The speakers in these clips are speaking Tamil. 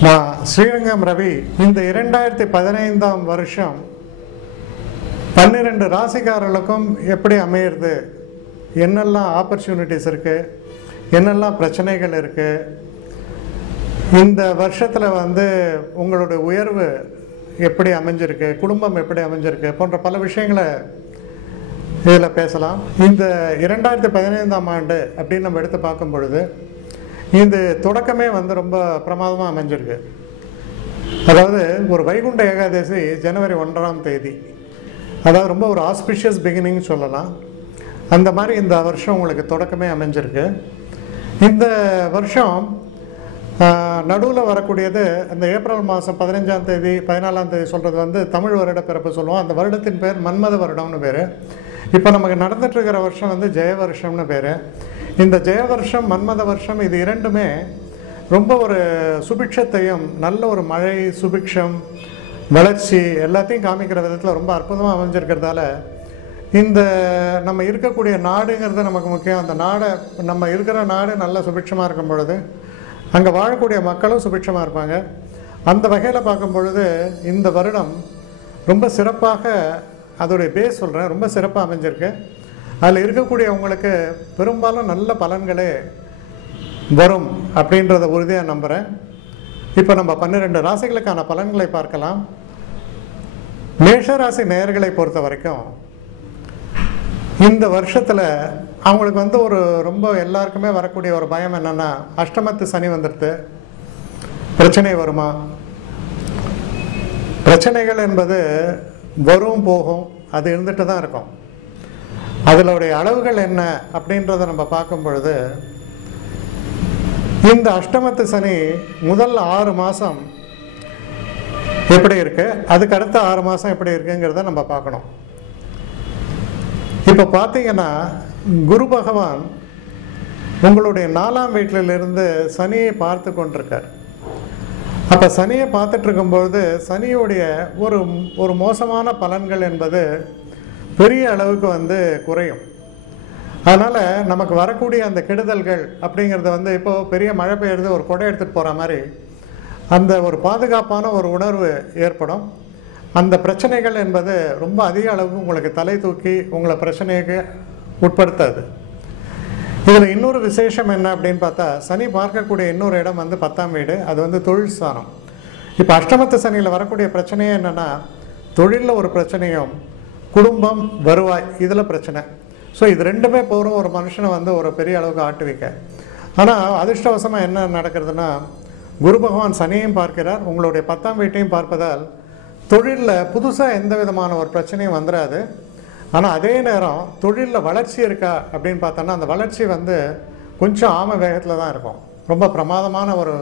நான் ஸ்ரீரங்கம் ரவி. இந்த 2015ஆம் வருஷம் 12 ராசிக்காரர்களுக்கும் எப்படி அமையிறது, என்னெல்லாம் ஆப்பர்ச்சுனிட்டிஸ் இருக்குது, என்னெல்லாம் பிரச்சனைகள் இருக்குது, இந்த வருஷத்தில் உங்களுடைய உயர்வு எப்படி அமைஞ்சிருக்கு, குடும்பம் எப்படி அமைஞ்சிருக்கு போன்ற பல விஷயங்களை இதில் பேசலாம். இந்த 2015ஆம் ஆண்டு அப்படின்னு நம்ம எடுத்து பார்க்கும் பொழுது இந்த தொடக்கமே ரொம்ப பிரமாதமாக அமைஞ்சிருக்கு. அதாவது ஒரு வைகுண்ட ஏகாதசி ஜனவரி 1ஆம் தேதி, அதாவது ரொம்ப ஒரு ஆஸ்பிஷியஸ் பிகினிங் சொல்லலாம். அந்த மாதிரி இந்த வருஷம் உங்களுக்கு தொடக்கமே அமைஞ்சிருக்கு. இந்த வருஷம் நடுவில் வரக்கூடியது அந்த ஏப்ரல் மாதம் 15ஆம் தேதி 14ஆம் தேதி சொல்கிறது தமிழ் வருட பிறப்பு சொல்லுவோம். அந்த வருடத்தின் பேர் மன்மத வருடம்னு பேர். இப்போ நமக்கு நடந்துட்டுருக்கிற வருஷம் ஜெய வருஷம்னு பேர். இந்த ஜெய வருஷம் மன்மத வருஷம் இது இரண்டுமே ரொம்ப ஒரு சுபிக்ஷத்தையும் நல்ல ஒரு மழை சுபிக்ஷம் வளர்ச்சி எல்லாத்தையும் காமிக்கிற விதத்தில் ரொம்ப அற்புதமாக அமைஞ்சிருக்கிறதால இந்த நம்ம இருக்கக்கூடிய நாடுங்கிறது நமக்கு முக்கியம். அந்த நாடை நம்ம இருக்கிற நாடு நல்ல சுபிக்ஷமாக இருக்கும் பொழுது அங்கே வாழக்கூடிய மக்களும் சுபிக்ஷமாக இருப்பாங்க. அந்த வகையில் பார்க்கும் பொழுது இந்த வருடம் ரொம்ப சிறப்பாக, அதோடைய பேஸ் சொல்கிறேன், ரொம்ப சிறப்பாக அமைஞ்சிருக்கு. அதில் இருக்கக்கூடியவங்களுக்கு பெரும்பாலும் நல்ல பலன்களே வரும் அப்படின்றத உறுதியாக நம்புகிறேன். இப்போ நம்ம 12 ராசிகளுக்கான பலன்களை பார்க்கலாம். மேஷராசி நேயர்களை பொறுத்த வரைக்கும் இந்த வருஷத்தில் அவங்களுக்கு ஒரு ரொம்ப எல்லாருக்குமே வரக்கூடிய ஒரு பயம் என்னென்னா, அஷ்டமத்து சனி வந்துடுது, பிரச்சனை வருமா? பிரச்சனைகள் என்பது வரும் போகும், அது இருந்துட்டு தான் இருக்கும். அதனுடைய அளவுகள் என்ன அப்படின்றத நம்ம பார்க்கும் பொழுது இந்த அஷ்டமத்து சனி முதல் 6 மாதம் எப்படி இருக்கு, அதுக்கு அடுத்த 6 மாதம் எப்படி இருக்குங்கிறத நம்ம பார்க்கணும். இப்போ பார்த்தீங்கன்னா குரு பகவான் உங்களுடைய 4ஆம் வீட்டிலிருந்து சனியை பார்த்து கொண்டிருக்கார். அப்போ சனியை பார்த்துட்டு இருக்கும்பொழுது சனியுடைய ஒரு மோசமான பலன்கள் என்பது பெரிய அளவுக்கு குறையும். அதனால் நமக்கு வரக்கூடிய அந்த கெடுதல்கள் அப்படிங்கிறது இப்போது பெரிய மழை பெய்யுறது, ஒரு கொடை எடுத்துகிட்டு போகிற மாதிரி அந்த ஒரு பாதுகாப்பான ஒரு உணர்வு ஏற்படும். அந்த பிரச்சனைகள் என்பது ரொம்ப அதிக அளவுக்கு உங்களுக்கு தலை தூக்கி உங்களை பிரச்சனைக்கு உட்படுத்தாது. இதில் இன்னொரு விசேஷம் என்ன அப்படின்னு பார்த்தா, சனி பார்க்கக்கூடிய இன்னொரு இடம் 10ஆம் வீடு, அது தொழில் ஸ்தானம். இப்போ அஷ்டமத்து சனியில் வரக்கூடிய பிரச்சனையே என்னென்னா, தொழிலில் ஒரு பிரச்சனையும் குடும்பம் வருவாய் இதில் பிரச்சனை. ஸோ இது ரெண்டுமே போகிறோம் ஒரு மனுஷனை ஒரு பெரிய அளவுக்கு ஆட்டு வைக்க. ஆனால் அதிர்ஷ்டவசமாக என்ன நடக்கிறதுனா, குரு பகவான் சனியையும் பார்க்கிறார், உங்களுடைய 10ஆம் வீட்டையும் பார்ப்பதால் தொழிலில் புதுசாக எந்த விதமான ஒரு பிரச்சனையும் வந்துடாது. ஆனால் அதே நேரம் தொழிலில் வளர்ச்சி இருக்கா அப்படின்னு பார்த்தோன்னா, அந்த வளர்ச்சி கொஞ்சம் ஆம வேகத்தில் தான் இருக்கும். ரொம்ப பிரமாதமான ஒரு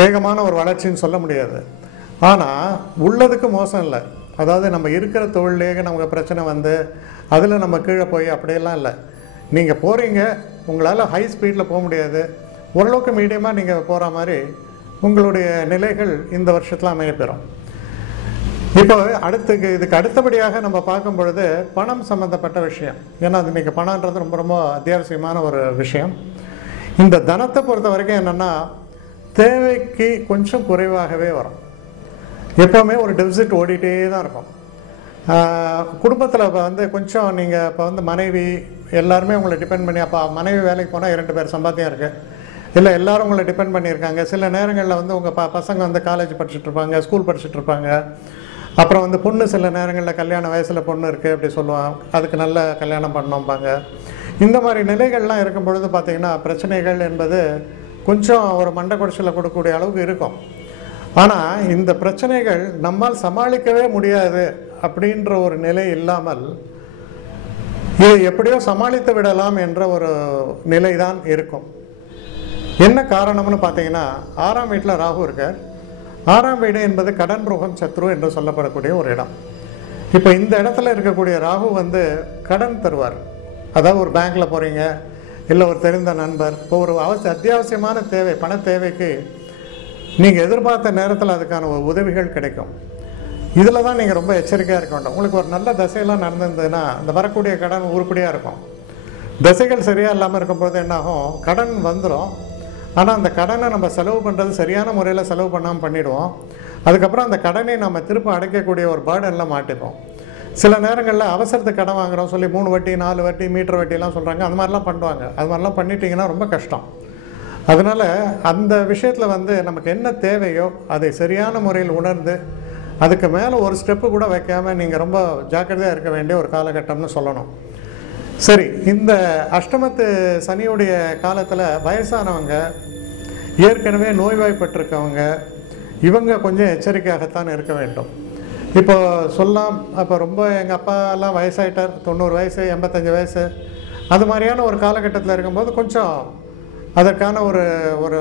வேகமான ஒரு வளர்ச்சின்னு சொல்ல முடியாது. ஆனால் உள்ளதுக்கு மோசம் இல்லை. அதாவது நம்ம இருக்கிற தொழிலேயே நமக்கு பிரச்சனை அதில் நம்ம கீழே போய் அப்படியெல்லாம் இல்லை. நீங்கள் போகிறீங்க, உங்களால் ஹை ஸ்பீடில் போக முடியாது, ஓரளவுக்கு மீடியமாக நீங்கள் போகிற மாதிரி உங்களுடைய நிலைகள் இந்த வருஷத்தில் அமையப்பெறும். இப்போ இதுக்கு அடுத்தபடியாக நம்ம பார்க்கும் பொழுது பணம் சம்மந்தப்பட்ட விஷயம். ஏன்னா அது இன்றைக்கி பணன்றது ரொம்ப ரொம்ப அத்தியாவசியமான ஒரு விஷயம். இந்த தனத்தை பொறுத்த வரைக்கும் என்னென்னா, தேவைக்கு கொஞ்சம் குறைவாகவே வரும். எப்போவுமே ஒரு டெபிசிட் ஓடிட்டே தான் இருக்கும். குடும்பத்தில் கொஞ்சம் நீங்கள் இப்போ மனைவி எல்லாருமே உங்களை டிபெண்ட் பண்ணி, அப்போ மனைவி வேலைக்கு போனால் 2 பேர் சம்பாத்தியம் இருக்குது, இல்லை எல்லோரும் உங்களை டிபெண்ட் பண்ணியிருக்காங்க. சில நேரங்களில் உங்கள் பசங்க காலேஜ் படிச்சுட்ருப்பாங்க, ஸ்கூல் படிச்சுட்ருப்பாங்க. அப்புறம் பொண்ணு சில நேரங்களில் கல்யாண வயசில் பொண்ணு இருக்குது அப்படி சொல்லுவாங்க, அதுக்கு நல்ல கல்யாணம் பண்ணோம்பாங்க. இந்த மாதிரி நிலைகள்லாம் இருக்கும் பொழுது பார்த்திங்கன்னா பிரச்சனைகள் என்பது கொஞ்சம் ஒரு மண்டை குடைச்சலை கொடுக்கக்கூடிய அளவுக்கு இருக்கும். ஆனால் இந்த பிரச்சனைகள் நம்மால் சமாளிக்கவே முடியாது அப்படின்ற ஒரு நிலை இல்லாமல் இதை எப்படியோ சமாளித்து விடலாம் என்ற ஒரு நிலை தான் இருக்கும். என்ன காரணம்னு பார்த்தீங்கன்னா, 6ஆம் வீட்டில் ராகு இருக்கார். 6ஆம் வீடு என்பது கடன் ரோகம் சத்ரு என்று சொல்லப்படக்கூடிய ஒரு இடம். இப்போ இந்த இடத்துல இருக்கக்கூடிய ராகு கடன் தருவார். அதாவது ஒரு பேங்க்கில் போகிறீங்க, இல்லை ஒரு தெரிந்த நண்பர், இப்போ ஒரு அத்தியாவசியமான தேவை, பண தேவைக்கு நீங்கள் எதிர்பார்த்த நேரத்தில் அதுக்கான ஒரு உதவிகள் கிடைக்கும். இதில் தான் நீங்கள் ரொம்ப எச்சரிக்கையாக இருக்க வேண்டும். உங்களுக்கு ஒரு நல்ல தசையெல்லாம் நடந்திருந்ததுன்னா அந்த வரக்கூடிய கடன் உருப்படியாக இருக்கும். தசைகள் சரியாக இல்லாமல் இருக்கும்போது என்னாகும், கடன் வந்துடும். ஆனால் அந்த கடனை நம்ம செலவு பண்ணுறது சரியான முறையில் செலவு பண்ணாமல் பண்ணிவிடுவோம். அதுக்கப்புறம் அந்த கடனை நம்ம திரும்ப அடைக்கக்கூடிய ஒரு பேர்டனில் மாட்டிப்போம். சில நேரங்களில் அவசரத்துக்கு கடன் வாங்குகிறோம் சொல்லி 3 வட்டி 4 வட்டி மீட்டர் வட்டிலாம் சொல்கிறாங்க. அந்த மாதிரிலாம் பண்ணுவாங்க. அது மாதிரிலாம் பண்ணிட்டீங்கன்னா ரொம்ப கஷ்டம். அதனால் அந்த விஷயத்தில் வந்து நமக்கு என்ன தேவையோ அதை சரியான முறையில் உணர்ந்து அதுக்கு மேலே ஒரு ஸ்டெப்பு கூட வைக்காமல் நீங்கள் ரொம்ப ஜாக்கிரதையாக இருக்க வேண்டிய ஒரு காலகட்டம்னு சொல்லணும். சரி, இந்த அஷ்டமத்து சனியுடைய காலத்தில் வயசானவங்க, ஏற்கனவே நோய்வாய்ப்பட்டிருக்கவங்க, இவங்க கொஞ்சம் எச்சரிக்கையாகத்தான் இருக்க வேண்டும். இப்போ சொல்லலாம், அப்போ ரொம்ப எங்கள் அப்பாலாம் வயசாயிட்டார், 90 வயசு 85 வயசு, அது மாதிரியான ஒரு காலகட்டத்தில் இருக்கும்போது கொஞ்சம் அதற்கான ஒரு ஒரு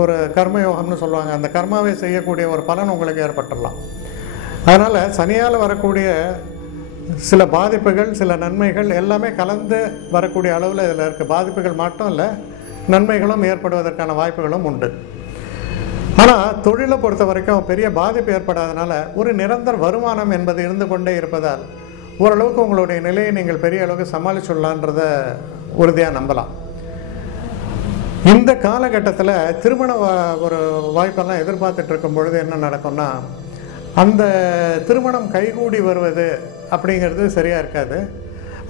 ஒரு கர்மயோகம்னு சொல்லுவாங்க, அந்த கர்மாவை செய்யக்கூடிய ஒரு பலன் உங்களுக்கு ஏற்பட்டுடலாம். அதனால் சனியால் வரக்கூடிய சில பாதிப்புகள், சில நன்மைகள் எல்லாமே கலந்து வரக்கூடிய அளவில் இதில் இருக்குது. பாதிப்புகள் மட்டும் இல்லை, நன்மைகளும் ஏற்படுவதற்கான வாய்ப்புகளும் உண்டு. ஆனால் தொழிலை பொறுத்த வரைக்கும் பெரிய பாதிப்பு ஏற்படாதனால ஒரு நிரந்தர வருமானம் என்பது இருந்து கொண்டே இருப்பதால் ஓரளவுக்கு உங்களுடைய நிலையை நீங்கள் பெரிய அளவுக்கு சமாளிச்சுடலான்றத உறுதியாக நம்பலாம். இந்த காலகட்டத்தில் திருமண ஒரு வாய்ப்பெல்லாம் எதிர்பார்த்துட்டு இருக்கும் பொழுது என்ன நடக்கும்னா, அந்த திருமணம் கைகூடி வருவது அப்படிங்கிறது சரியாக இருக்காது.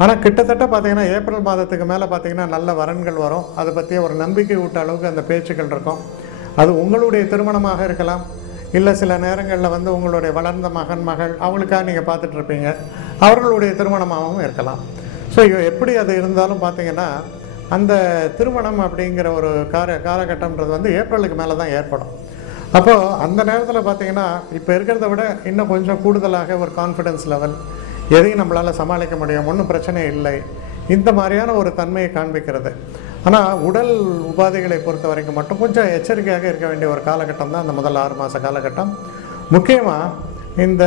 ஆனால் கிட்டத்தட்ட பார்த்திங்கன்னா ஏப்ரல் மாதத்துக்கு மேலே பார்த்திங்கன்னா நல்ல வரன்கள் வரும். அதை பற்றி ஒரு நம்பிக்கை ஊட்ட அளவுக்கு அந்த பேச்சுக்கள் இருக்கும். அது உங்களுடைய திருமணமாக இருக்கலாம், இல்லை சில நேரங்களில் வந்து உங்களுடைய வளர்ந்த மகன் மகள் அவங்களுக்காக நீங்கள் பார்த்துட்ருப்பீங்க, அவர்களுடைய திருமணமாகவும் இருக்கலாம். ஸோ எப்படி அது இருந்தாலும் பார்த்திங்கன்னா அந்த திருமணம் அப்படிங்கிற ஒரு காலகட்டம்ன்றது வந்து ஏப்ரலுக்கு மேலே தான் ஏற்படும். அப்போது அந்த நேரத்தில் பார்த்திங்கன்னா இப்போ இருக்கிறத விட இன்னும் கொஞ்சம் கூடுதலாக ஒரு கான்ஃபிடென்ஸ் லெவல், எதையும் நம்மளால் சமாளிக்க முடியும், ஒன்றும் பிரச்சனை இல்லை, இந்த மாதிரியான ஒரு தன்மையை காண்பிக்கிறது. ஆனால் உடல் உபாதைகளை பொறுத்த வரைக்கும் மட்டும் கொஞ்சம் எச்சரிக்கையாக இருக்க வேண்டிய ஒரு காலகட்டம் தான் அந்த முதல் 6 மாத காலகட்டம். முக்கியமாக இந்த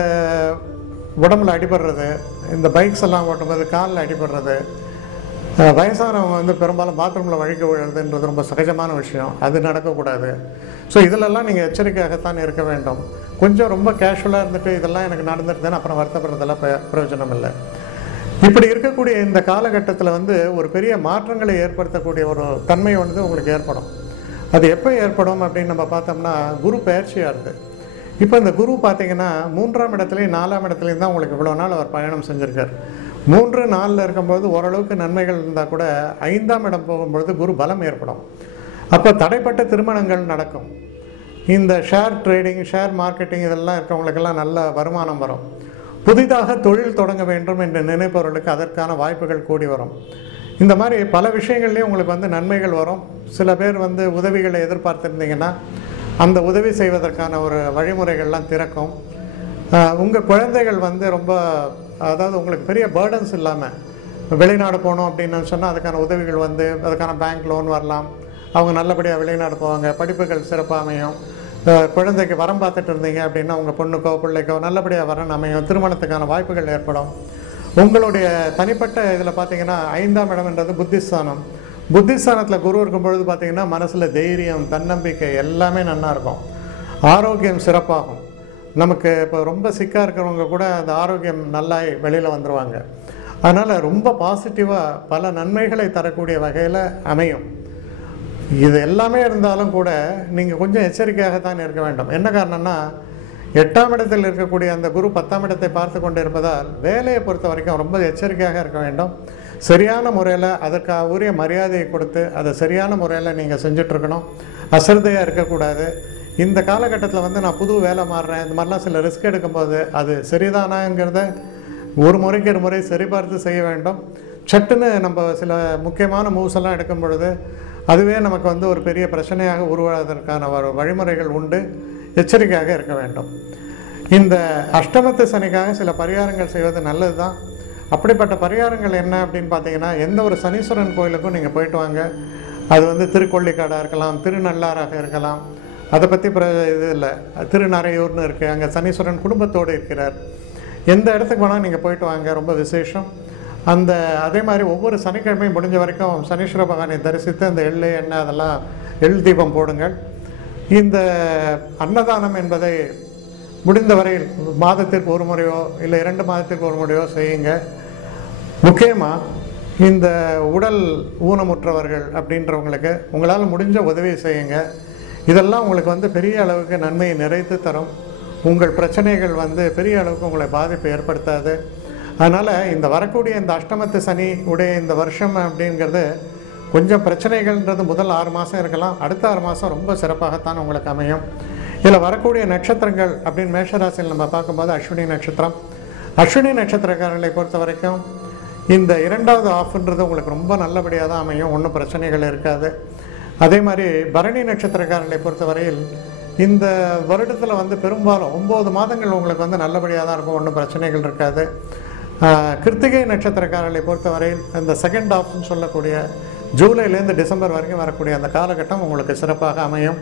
உடம்புல அடிபடுறது, இந்த பைக்ஸ் எல்லாம் ஓட்டும்போது காலில் அடிபடுறது, வயசானவங்க வந்து பெரும்பாலும் பாத்ரூமில் வழிக்க விழுறதுன்றது ரொம்ப சகஜமான விஷயம், அது நடக்கக்கூடாது. ஸோ இதிலெல்லாம் நீங்கள் எச்சரிக்கையாகத்தான் இருக்க வேண்டும். கொஞ்சம் ரொம்ப கேஷுவலாக இருந்துட்டு இதெல்லாம் எனக்கு நடந்துருதுன்னு அப்புறம் வருத்தப்படுறதெல்லாம் பிரயோஜனம் இல்லை. இப்படி இருக்கக்கூடிய இந்த காலகட்டத்தில் வந்து ஒரு பெரிய மாற்றங்களை ஏற்படுத்தக்கூடிய ஒரு தன்மை வந்து உங்களுக்கு ஏற்படும். அது எப்போ ஏற்படும் அப்படின்னு நம்ம பார்த்தோம்னா, குரு பெயர்ச்சியாக இருக்குது. இப்போ இந்த குரு பார்த்திங்கன்னா 3ஆம் இடத்துலையும் 4ஆம் இடத்துலையும் தான் உங்களுக்கு இவ்வளோ நாள் அவர் பயணம் செஞ்சுருக்கார். 3, 4 இருக்கும்போது ஓரளவுக்கு நன்மைகள் இருந்தால் கூட 5ஆம் இடம் போகும்பொழுது குரு பலம் ஏற்படும். அப்போ தடைப்பட்ட திருமணங்கள் நடக்கும். இந்த ஷேர் ட்ரேடிங், ஷேர் மார்க்கெட்டிங் இதெல்லாம் இருக்கவங்களுக்கெல்லாம் நல்ல வருமானம் வரும். புதிதாக தொழில் தொடங்க வேண்டும் என்று நினைப்பவர்களுக்கு அதற்கான வாய்ப்புகள் கூடி வரும். இந்த மாதிரி பல விஷயங்கள்லேயும் உங்களுக்கு வந்து நன்மைகள் வரும். சில பேர் வந்து உதவிகளை எதிர்பார்த்துருந்தீங்கன்னா அந்த உதவி செய்வதற்கான ஒரு வழிமுறைகள்லாம் திறக்கும். உங்கள் குழந்தைகள் வந்து ரொம்ப, அதாவது உங்களுக்கு பெரிய பேர்டன்ஸ் இல்லாமல் வெளிநாடு போகணும் அப்படின்னு சொன்னால் அதுக்கான உதவிகள் வந்து அதுக்கான பேங்க் லோன் வரலாம். அவங்க நல்லபடியாக வெளிநாடு போவாங்க, படிப்புகள் சிறப்பாக அமையும். குழந்தைக்கு வரம் பார்த்துட்டு இருந்தீங்க அப்படின்னா உங்கள் பொண்ணுக்கோ பிள்ளைக்கோ நல்லபடியாக வரன் அமையும், திருமணத்துக்கான வாய்ப்புகள் ஏற்படும். உங்களுடைய தனிப்பட்ட இதில் பார்த்திங்கன்னா 5ஆம் இடம்ன்றது புத்திஸ்தானம். புத்திஸ்தானத்தில் குரு இருக்கும் பொழுது பார்த்திங்கன்னா மனசில் தைரியம், தன்னம்பிக்கை எல்லாமே நல்லா இருக்கும். ஆரோக்கியம் சிறப்பாகும். நமக்கு இப்போ ரொம்ப சிக்காக இருக்கிறவங்க கூட அந்த ஆரோக்கியம் நல்லா வெளியில் வந்துடுவாங்க. அதனால் ரொம்ப பாசிட்டிவாக பல நன்மைகளை தரக்கூடிய வகையில் அமையும். இது எல்லாமே இருந்தாலும் கூட நீங்கள் கொஞ்சம் எச்சரிக்கையாகத்தான் இருக்க வேண்டும். என்ன காரணம்னா, 8ஆம் இடத்தில் இருக்கக்கூடிய அந்த குரு 10ஆம் இடத்தை பார்த்து கொண்டு இருப்பதால் வேலையை பொறுத்த வரைக்கும் ரொம்ப எச்சரிக்கையாக இருக்க வேண்டும். சரியான முறையில் அதற்கு உரிய மரியாதையை கொடுத்து அதை சரியான முறையில் நீங்கள் செஞ்சிட்ருக்கணும். அசிரதையாக இருக்கக்கூடாது. இந்த காலகட்டத்தில் வந்து நான் புது வேலை மாறுறேன், இந்த மாதிரிலாம் சில ரிஸ்க் எடுக்கும்போது அது சரிதானாங்கிறத ஒரு முறைக்கு ஒரு முறை சரிபார்த்து செய்ய வேண்டும். சட்டுன்னு நம்ம சில முக்கியமான மூவ்ஸ் எல்லாம் எடுக்கும் பொழுது அதுவே நமக்கு வந்து ஒரு பெரிய பிரச்சனையாக உருவாவதற்கான வழிமுறைகள் உண்டு. எச்சரிக்கையாக இருக்க வேண்டும். இந்த அஷ்டமத்து சனிக்காக சில பரிகாரங்கள் செய்வது நல்லது தான். அப்படிப்பட்ட பரிகாரங்கள் என்ன அப்படின்னு பார்த்தீங்கன்னா, எந்த ஒரு சனீஸ்வரன் கோயிலுக்கும் நீங்கள் போயிட்டு வாங்க. அது வந்து திருக்கொள்ளிக்காடாக இருக்கலாம், திருநள்ளாறாக இருக்கலாம், அதை பற்றி இது இல்லை. திருநறையூர்னு இருக்குது, அங்கே சனீஸ்வரன் குடும்பத்தோடு இருக்கிறார். எந்த இடத்துக்கு வேணால் நீங்கள் போயிட்டு வாங்க, ரொம்ப விசேஷம். அதே மாதிரி ஒவ்வொரு சனிக்கிழமையும் முடிஞ்ச வரைக்கும் சனீஸ்வர பகவானை தரிசித்து அந்த எள்ளு எண்ணெய் அதெல்லாம் எள் தீபம் போடுங்கள். இந்த அன்னதானம் என்பதை முடிந்தவரையில் மாதத்திற்கு ஒரு முறையோ இல்லை 2 மாதத்திற்கு ஒரு முறையோ செய்யுங்க. முக்கியமாக இந்த உடல் ஊனமுற்றவர்கள் அப்படின்றவங்களுக்கு உங்களால் முடிஞ்ச உதவி செய்யுங்க. இதெல்லாம் உங்களுக்கு வந்து பெரிய அளவுக்கு நன்மையை நிறைத்து தரும். உங்கள் பிரச்சனைகள் வந்து பெரிய அளவுக்கு உங்களை பாதிப்பு ஏற்படுத்தாது. அதனால் இந்த வரக்கூடிய இந்த அஷ்டமத்து சனி உடைய இந்த வருஷம் அப்படிங்கிறது கொஞ்சம் பிரச்சனைகள்ன்றது முதல் 6 மாதம் இருக்கலாம். அடுத்த 6 மாதம் ரொம்ப சிறப்பாகத்தான் உங்களுக்கு அமையும். இதில் வரக்கூடிய நட்சத்திரங்கள் அப்படின்னு மேஷராசியில் நம்ம பார்க்கும்போது அஸ்வினி நட்சத்திரம். அஸ்வினி நட்சத்திரக்காரர்களை பொறுத்த வரைக்கும் இந்த 2வது ஆஃப்ன்றது உங்களுக்கு ரொம்ப நல்லபடியாக தான் அமையும். ஒன்றும் பிரச்சனைகள் இருக்காது. அதே மாதிரி பரணி நட்சத்திரக்காரர்களை பொறுத்தவரையில் இந்த வருடத்தில் வந்து பெரும்பாலும் 9 மாதங்கள் உங்களுக்கு வந்து நல்லபடியாக தான் இருக்கும். ஒன்றும் பிரச்சனைகள் இருக்காது. கிருத்திகை நட்சத்திரக்காரர்களை பொறுத்தவரையில் இந்த 2nd ஆஃப்னு சொல்லக்கூடிய ஜூலைலேருந்து டிசம்பர் வரைக்கும் வரக்கூடிய அந்த காலகட்டம் உங்களுக்கு சிறப்பாக அமையும்.